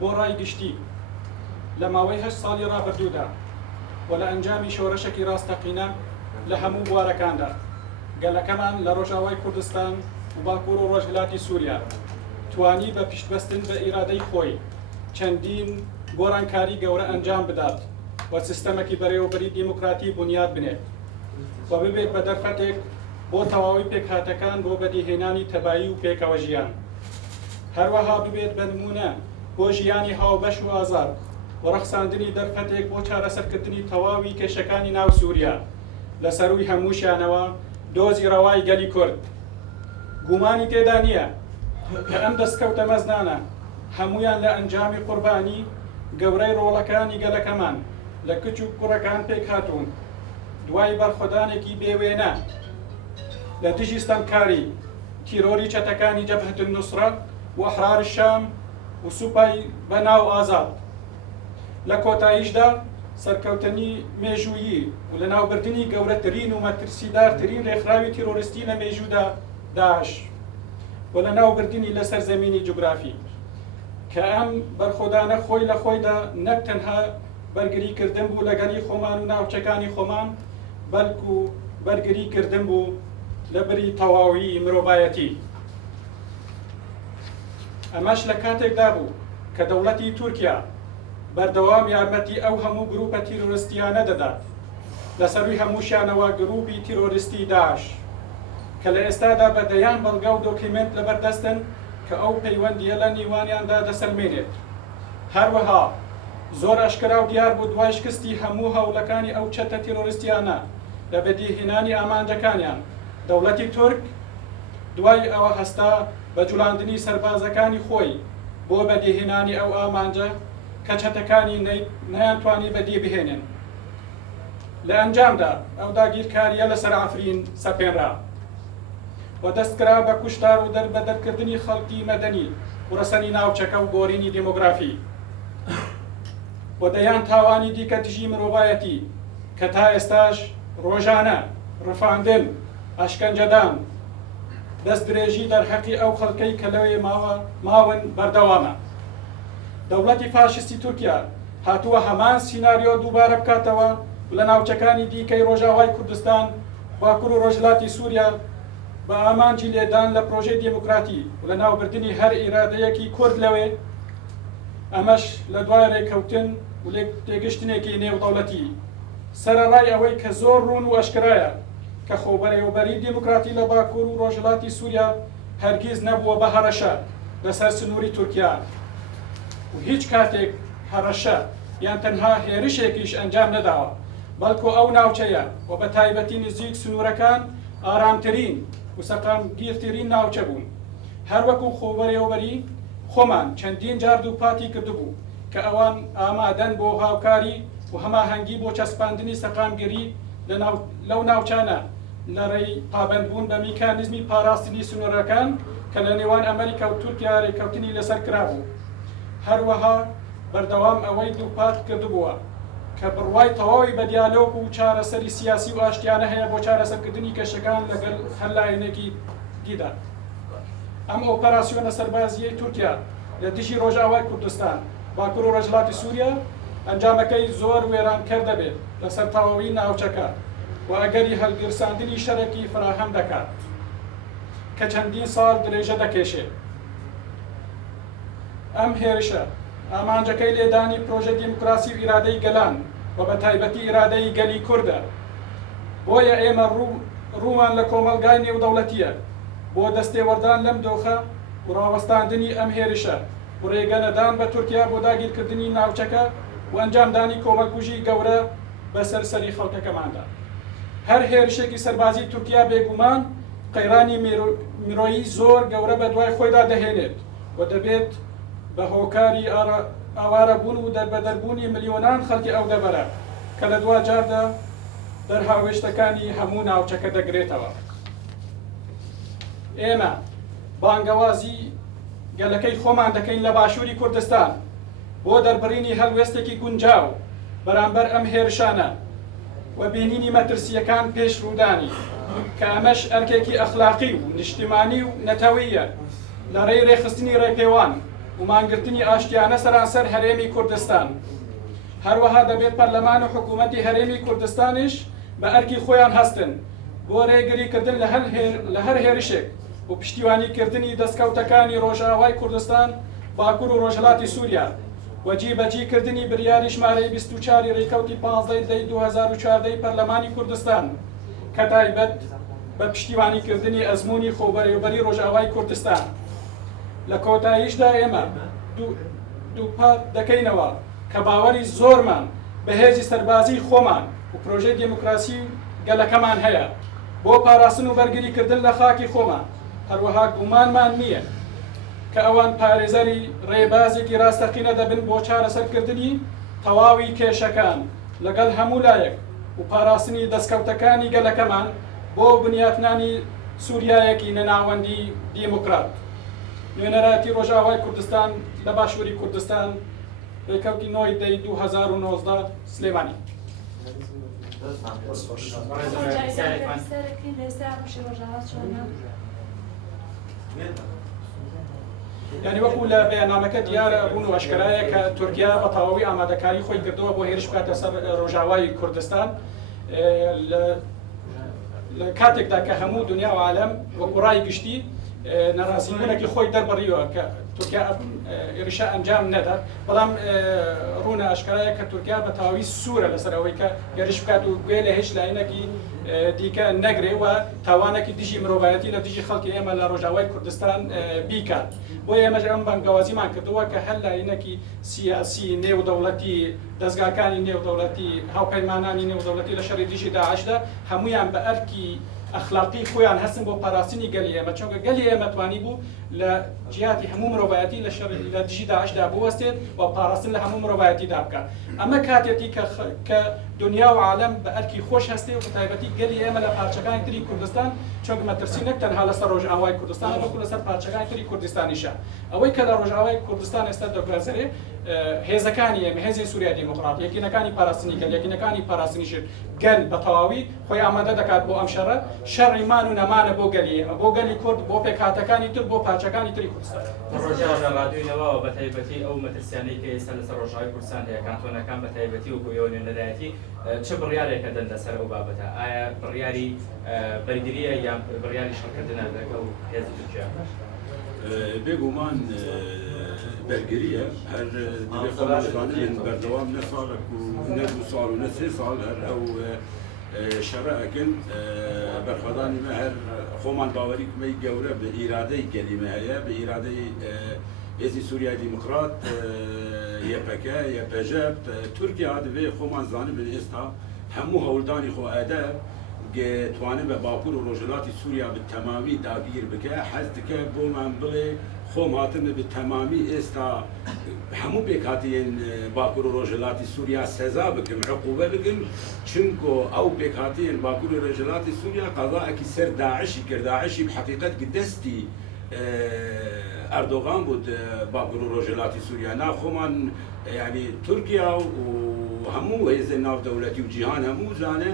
بۆ ڕای گشتی لە ماوەی 8 ساڵی ڕابردوودا و لە ئەنجامی شۆڕشێکی ڕاستەقینە لە هەموو بوارەکاندا گەلەکەمان لە ڕۆژاوای کوردستان و باکوور و ڕۆژهەڵاتی سووریا توانی بە پشتبەستن بە ئیرادەی خۆی چەندین گۆڕانکاری گەورە ئەنجام بدات و سیستەمێکی بەڕێوەبەری دیموکراتی بنیاد بنێت و ببێت بە دەرفەتێک بۆ تەواوی پێکهاتەکان بۆ بەدیهێنانی تەبایی و پێکەوە ژیان هەروەها ببێت بە نمونە بۆ ژیانی هاوبەش و ئازاد و ڕەخساندنی دەرفەتێک بۆ چارەسەرکردنی تەواوی کێشەکانی ناو سووریا لە سەروی هەمووشیانەوە دۆزی ڕەوای گەلی کورد گومانی تێدا نییە کە ئەم دەستکەوتە مەزنانە هەمویان لە ئەنجامی قوربانی گەورەی ڕۆڵەکانی گەلەکەمان لە کچ و کوڕەکان پێک هاتوون دوای بەرخۆدانێکی بێوێنە لە دژی ستەمکاری تیرۆری چەتەکانی جەبهەت النوسرە و ئەحرار الشام و سوپای بەناو ئازاد لە کۆتاییشدا سەرکەوتنی مێژوویی و لە ناوبردنی گەورەترین و مەترسیدارترین ڕێکخراوی تیرۆریستی لە مێژوودا داعش و لە ناوبردنی لە سەرزەمینی جوگرافی کە ئەم بەرخۆدانە خۆی لە خۆیدا نەک تەنها بەرگریکردن بوو لەگەلی خۆمان و ناوچەکانی خۆمان بەلکو بەرگریکردن بوو لە بری تەواوی مرۆڤایەتی ئەمەش لە کاتێکدا بوو کە دەوڵەتی تورکیا بەردەوام یارمەتی ئەو هەموو گروپە تیرۆریستیانە دەدات لەسەروی هەمووشیانەوە گروپی تیرۆریستی داعش کە لە ئێستادا بەدەیان بەڵگا و دۆکیمنت لەبەردەستن کە ئەو پەیوەندیە لە نیوانیاندا دەسەلمێنێت هەروەها زۆر ئەشکرا و دیار بوو دوای شکستی هەموو هەوڵەکانی ئەو چەتە تیرۆریستیانە لە بەدیهێنانی ئامانجەکانیان دەوڵەتی تورک دوای ئەوە هەستا بە جوڵاندنی سەربازەکانی خۆی بۆ بەدیهێنانی ئەو ئامانجە کە چەتەکانی نەیانتوانی بەدی بهێنن لە ئەنجامدا ئەو داگیرکاریە لەسەر ئافرین سەپێنرا و دەستکرا بە کوشتار و دەربەدەرکردنی خەڵکی مەدەنی و ڕەسەنی ناوچەکە و گۆڕینی دیمۆگرافی و دەیان تاوانی دیکە دژی مرۆڤایەتی کە تا ئێستاش ڕۆژانە ڕفاندن ئەشکەنجەدان دەست درێژی دەرحەقی ئەو خەڵکەی کە لەوێ ماون بەردەوامە دەوڵەتی فاشستی تورکیا هاتووە هەمان سیناریۆ دووبارە بکاتەوە لە ناوچەکانی دیکەی ڕۆژاوای کوردستان باکوور و ڕۆژهەڵاتی سووریا بە ئامانجی لێدان لە پرۆژەی دیموکراتی و لە ناوبردنی هەر ئیرادەیەکی کورد لەوێ ئەمەش لە دوای ڕێکەوتن و تێگەشتنێکی نێودەوڵەتی سەرەڕای ئەوەی کە زۆر ڕوون و ئەشکرایە کە خۆبەرێوەبەری دیموکراتی لە باکوور و ڕۆژهەڵاتی سووریا هەرگیز نەبووە بە هەڕەشە لەسەر سنووری تورکیا و هیچ کاتێک هەڕەشە یان تەنها هێرشێکیش ئەنجام نەداوە بەڵکو ئەو ناوچەیە و بە تایبەتی نزیک سنوورەکان ئارامترین و سەقامگیرترین ناوچە بوون هەروەکو خۆبەرێوەبەری خۆمان چەندین جار دووپاتی کردبوو کە ئەوان ئامادەن بۆ هاوکاری و هەماهەنگی بۆ چەسپاندنی سەقامگیری لەو ناوچانە لە ڕێی پابەندبوون بە میکانیزمی پاراستنی سنوورەکان کە لە نێوان ئەمریکا و تورکیا ڕێکەوتنی لەسەر کرابوو هەروەها بەردەوام ئەوەی دووپات کردبووە کە بڕوای تەواوی بە دیالۆگ و چارەسەری سیاسی و ئاشتیانە هەیە بۆ چارەسەرکردنی کێشەکان لەگەڵ هەر لایەنێکی دیدا ئەم ئۆپەراسیۆنە سەربازیەی تورکیا لە دژی ڕۆژاوای کوردستان باکوور و ڕۆژهەڵاتی سووریا ئەنجامەکەی زۆر وێرانکەر دەبێت لەسەر تەواوی ناوچەکە و ئەگەری هەڵگرساندنی شەرێکی فراهەم دەکات کە چەندین ساڵ درێژە دەکێشێت ئەم هێرشە ئامانجەکەی لێدانی پرۆژە دیموکراسی و ئیرادەی گەلان و بە تایبەتی ئیرادەی گەلی کووردە بۆیە ئێمە ڕوومان لە کۆمەلگای نێودەوڵەتیە بۆ دەستێوەردان لەم دۆخە و ڕاوەستاندنی ئەم هێرشە و ڕێگەنەدان بە تورکیا بۆ داگیرکردنی ناوچەکە و ئەنجامدانی کۆمەلکوژی گەورە بەسەر سەری خەڵکەکەماندا هەر هێرشێکی سەربازی تورکیا بێگومان قەیرانی مرۆیی زۆر گەورە بە دوای خۆیدا دەهێنێت و دەبێت بە هۆکاری ئاوارەبوون و دەربەدەربوونی ملیۆنان خەڵکی ئەو دەبەرە کە لە دوا جاردا دەرهاوێشتەکانی هەموو ناوچەکە دەگرێتەوە ئێمە بانگەوازی گەلەکەی خۆمان دەکەین لە باشووری کوردستان بۆ دەربڕینی هەڵوێستێکی گونجاو بەرامبەر ئەم هێرشانە و بینینی مەترسیەکان پێش ڕوودانی کە ئەمەش ئەرکێکی ئەخلاقی و نیشتیمانی و نەتەوەیە لە ڕێی ڕێخستنی ڕێپێوان و مانگرتنی ئاشتیانە سەرانسەر هەرێمی کوردستان. هەروەها دەبێت پەرلەمان و حکوومەتی هەرێمی کوردستانیش بە ئەرکی خۆیان هەستن بۆ ڕێگریکردن لە هەر هێرشێک و پشتیوانیکردنی دەستکەوتەکانی ڕۆژئاوای کوردستان، باکوور و ڕۆژهەڵاتی سووریا و جێبەجێکردنی بریاری ژمارەی 24 ڕێکەوتی 15 2014 پەرلەمانی کوردستان کە تایبەت بە پشتیوانیکردنی ئەزمموی خۆبەرێوبەری ڕۆژئاوای کوردستان. لە کۆتاییشدا ئێمە دووپات دەکەینەوە کە باوەری زۆرمان بە هێزی سەربازی خۆمان و پرۆژەی دموکراسی گەلەکەمان هەیە بۆ پاراستن و بەرگریکردن لە خاکی خۆمان. هەروەها گومانمان نییە کە ئەوان پارێزەری ڕێبازێکی ڕاستەقینە دەبن بۆ چارەسەرکردنی تەواوی کێشەکان لەگەڵ هەموو لایەک و پاراستنی دەستکەوتەکانی گەلەکەمان بۆ بنیاتنانی سووریایەکی نەناوەندی دیموکرات. نوێنەراتی ڕۆژئاوای کوردستان لە باشووری کوردستان ڕێکەوتی 9 2019 سلێمانی. یعنی وەکو لە بەیاننامەکە دیارە بوون و ئەشکرایە کە تورکیا بە تەواوی ئامادەکاری خۆی کردەوە بۆ هێرش بکاتە سەر ڕۆژئاوای کوردستان لە کاتێکدا کە هەموو دنیا و عالەم وەکو ڕای گشتی نەڕاستیبوونێکی خۆی دەربڕیوە کە تورکیا ئێریشە ئەنجام نەدا، بەڵام ڕوونە ئەشکرایە کە تورکیا بە تەواوی سوورە لەسەر ئەوەی کە گەرش بکات و گوێ لە هیچ لاینەکی دیکە نەگرێ و تاوانێکی دژی مرۆڤایەتی لە دژی خەڵکی ئێمە لە ڕۆژئاوای کوردستان بیکات. بۆ ئێمەش ئەم بەنگەوازیمان کردووە کە هەر لاینەکی سیاسی نێودەوڵەتی، دەستگاکانی نێودەوڵەتی، هاوپەیمانانی نێودەوڵەتی لە شەڕی دژی داعشدا هەمویان بە ئەرکی ئەخلاقی خۆیان هەستن بۆ پاراستنی گەلی ئێمە، چونکە گەلی ئێمە توانی بوو لە جیاتی هەموو مرۆڤایەتی لە دژی داعشدا بوەستێت و پاراستن لە هەموو مرۆڤایەتیدا بکات. ئەمە کاتێکی کە دنیا و عالەم بە ئەرکی خۆش هەستێ و بەتایبەتی گەلی ئێمە لە پارچەکانی تری کوردستان، چونکە مەترسی نەک تەنها لەسەر ڕۆژئاوای کوردستان بەڵکو لەسەر پارچەکانی تری کوردستانیشە. ئەوەی کە لە ڕۆژئاوای کوردستان ئێستا دەگوازرێ هێزەکانی ئێمە، هێزی سووریا دیموکرات، یەکینەکانی پاراستنی گەل، یەکینەکانی پاراستنیش گەل بە تەواوی خۆی ئامادە دەکات بۆ ئەم شەڕە، شەڕیمان و نەمانە بۆ گەلی ئێمە، بۆ گەلی کورد، بۆ پێکهاتەکانی تر، بۆ پارچەکانی تری کوردستان. ڕۆژیان لە ڕادیۆیەوە بە تایبەتی ئەو مەترسیانەی کە ئێستا لەسەر ڕۆژئاوای کوردستان هەیە، کانتۆنەکان بە تایبەتی و بۆ نوێنەرایەتی چه بڕیارێکە دەن لەسەر ئەو بابەتە؟ ئایا بڕیاری بەرگریە یان بڕیاری شەڕکردنە لەگەڵ هێزی تورکیا؟ بێگومان بەرگریە، هەر دەبێت خۆمانشانێن بەردەوام نە ساڵێک و نە دوو ساڵ و نە سێ ساڵ هەر ئەو شەڕە ئەکەن بەرخەدانی مە هەر خۆمان باوەری کمەی گەورە بە ئیرادەی گەلیمە هەیە، بە ئیرادەی هێزی سووریای دیموکرات، یەپەکە، یەپەژە، تورکیا دەبێت خۆمان زانبن ئێستا هەموو هەوڵدانی خۆ ئەدە توانێت بە باکوور و ڕۆژهەڵاتی سووریا بە تەمامی داگیر بکە، حەز دکە بۆمان بڵێ خۆم هاتنە بە تەمامی ئێستا هەموو پێکهاتیان باکوور و ڕۆژهەڵاتی سووریا سەزا بکەم، عقوبە بگن، چونکۆ ئەو پێکهاتیان باکوور و ڕۆژهەڵاتی سووریا قەزاەکی سەر داعشی کرد، داعشی بحەقیقەت دەستی ئەردۆغان بود باکوور و ڕۆژهەڵاتی سووریا. ناخۆمان یعنی تورکیا و هەموو هێزە ناودەوڵەتی و جیهان هەموو زانە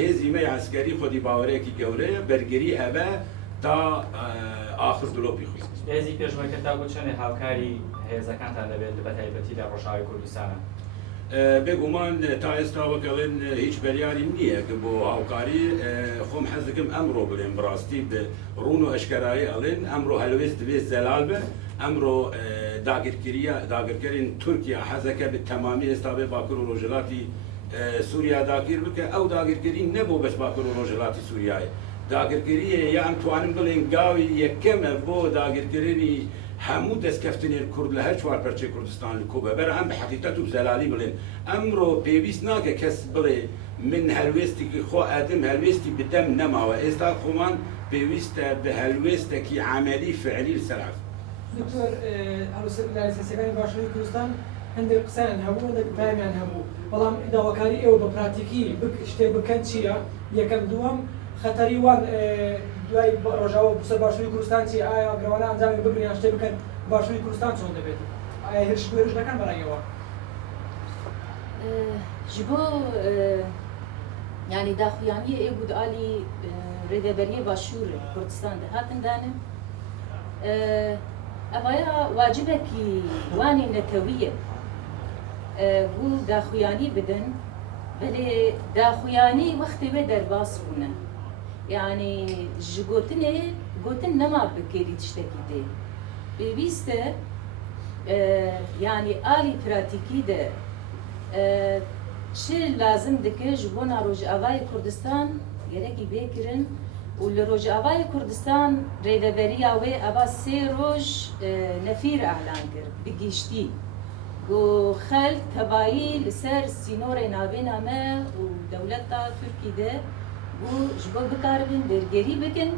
هێزی مەی عسکەری خۆی باوەرێکی گەورەیە، بەرگری ئەبە تا ئاخر دڵۆپی خۆی. هێزی پێشمەکە تا بۆ چەندێک هاوکاری هێزەکانتان دەبێت بە تایبەتی لە ڕۆژئاوای کوردستانە؟ بێگومان تا ئێستا وەکەڵێن هیچ بەریاری نییە کە بۆ هاوکاری خۆم حەز دەکەم ئەمڕۆ بڵێن بڕاستی ڕوون و ئەشکەرایی ئەڵێن ئەمڕۆ هەلوێست دەبێت زەلال بە، ئەمڕۆ داگیرکەرین تورکیا حەزەکە بە تەمامی ئێستا بێ باکوور و ڕۆژهەڵاتی سووریا داگیر بکە، ئەو داگیرکردی نەبوو بەس باکوور و ڕۆژهەڵاتی سووریایە، داگیرکردیە یان توانم بڵێن گاوی یەکەمە بۆ داگیرکردنی هەموو دەستکەفتنێن کورد لە هەر چوار پەرچەی کوردستان کوبە بەر ئەم بە حەقیقەت و زەلالی بڵێن. ئەمڕۆ پێویست ناکە کەس بڵێ من هەلوێستێکی خۆ ئەدەم هەلوێستی بدەم نەماوە، ئێستا خۆمان پێویستە بە هەلوێستێکی عەمەلی فعلی لەسەر دکتۆر هەڵوسەرسەکانی باشووری کوردستان هەندێک قسەیان هەبوو، هەندێک پامیان هەبوو، بەڵام داواکاری ئێوە بە پراتیکی شتێک بکەن چییە؟ یەکەم دووەم خەتەری وان دوای ڕۆژاوە سەر باشووری کوردستان چی؟ ئایا گرەوانە ئەنجامی بگرن یان شتێک بکەن باشووری کوردستان چۆن دەبێت؟ ئایا هێرش گوێرش دەکەن بەڕێیەوە؟ ji bo yani daxuyaniyê ê bû di alî rêveberiyê Başûr Kurdistan de hatin danin ئەوەیە واجبێکی وانی نەتەویە بوو داخویانی بدەن بەلێ داخویانی وەختی وێ دەرباس بوونە یعنی ji gotin nema bikêrî tiştekî dê pêwîst e yani alî pratikî de çi lazim dike ji bo Rojavayê Kurdistan gerekî bêkirin û li Rojavayê Kurdistan rêveberiya wê eva 3 roj nefîr elan kir bi gîştî û xelk tebayî li ser sînorê navêna me û dewleta Tirkî de û ji bo bikaribin dêrgerî bikin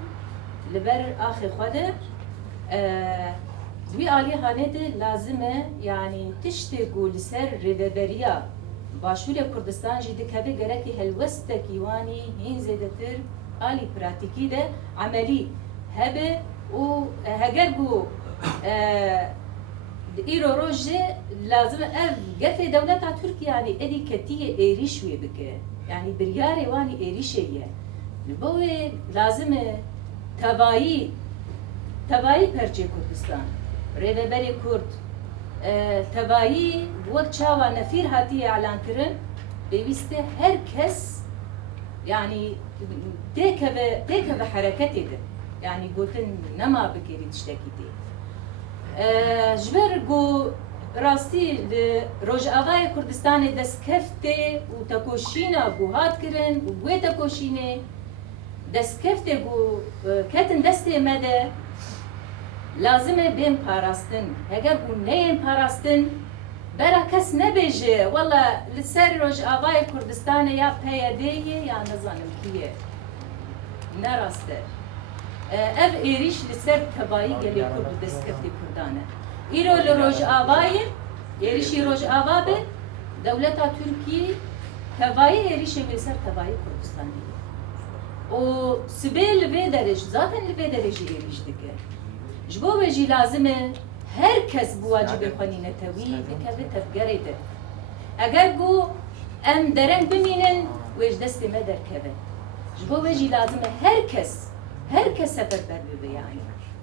li ber axê xwe de wî alî halê de lazim e yani tiştê ku li ser rêveberiya Başûrê Kurdistan jî dikeve gerekî helwestekî wanî hîn zêdetir alî pratikî de emelî hebe û heger bû îro roj jê lazim e ev gefê dewleta Tirkiye yani êdî ketiye êrîş wê bike yani biryarê wanî êrîşê ye li bo wê lazim e tevayî perçê Kurdistan rêveberê Kurd tevayî wek çawa nefîr hatiye elan kirin pêwîst e her kes yani têkeve hereketê de yani gotin nema bikêrî tiştekî dê ji ber ku rastî li Rojavayê Kurdistanê destkeftê û tekoşîna ku hat kirin û wê tekoşînê destkeftê ku ketin destê me de lazim e bên parastin heger ku neyên parastin bera kes nebêje wala li ser Rojavayê Kurdistanê ya PYD'ye ya nezanim kî ye ne rast e ev êrîş li ser tebayî gelê Kurd û destkeftê Kurdan e îro li Rojavayê êrişî Rojava be dewleta Tirkî tevayî êrişê wê ser tebayî Kurdistanê û sibê li vê derê zaten li vê derê jî êrîş dike ji bo wê jî lazim e her kes bi wacibê xwenînetewî dikeve tevgerê de eger got em dereng bimînin wê ji destê me derkeve ji bo wê jî lazim e her kes seferber bibe yani